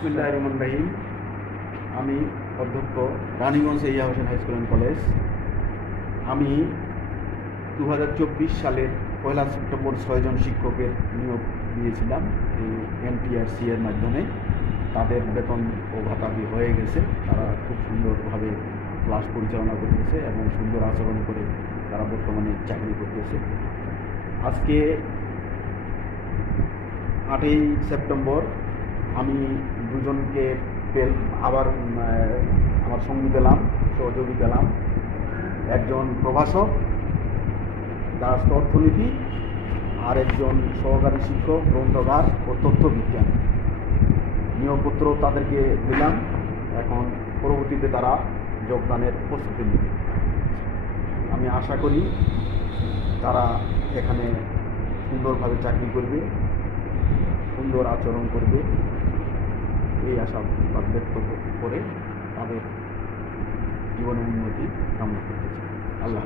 বিসমিল্লাহির রহমানির রহিম। আমি অধ্যক্ষ Raniganj Yahiya Hossain high school and college. আমি 2024 সালের 1 সেপ্টেম্বর 6 জন শিক্ষকের নিয়োগ দিয়েছিলাম এই MTRC এর মাধ্যমে। তাদের বেতন ও ভাতা হয়ে গেছে। তারা খুব সুন্দরভাবে ক্লাস পরিচালনা করতেছে এবং সুন্দর আচরণ করে তারা বর্তমানে চাকরি করতেছে। আজকে 8ই সেপ্টেম্বর আমি দুজনকে আবার আমার সঙ্গী পেলাম, সহযোগী পেলাম। একজন প্রভাষক রাষ্ট্র অর্থনীতি আর একজন সহকারী শিক্ষক গ্রন্থকার ও তথ্য বিজ্ঞান। নিয়োগপত্র তাদেরকে দিলাম। এখন পরবর্তীতে তারা যোগদানের প্রস্তুতি নেবে। আমি আশা করি তারা এখানে সুন্দরভাবে চাকরি করবে, সুন্দর আচরণ করবে, এই আশাবাদ ব্যক্ত করে তাদের জীবনের উন্নতি কামনা করতেছি। আল্লাহ।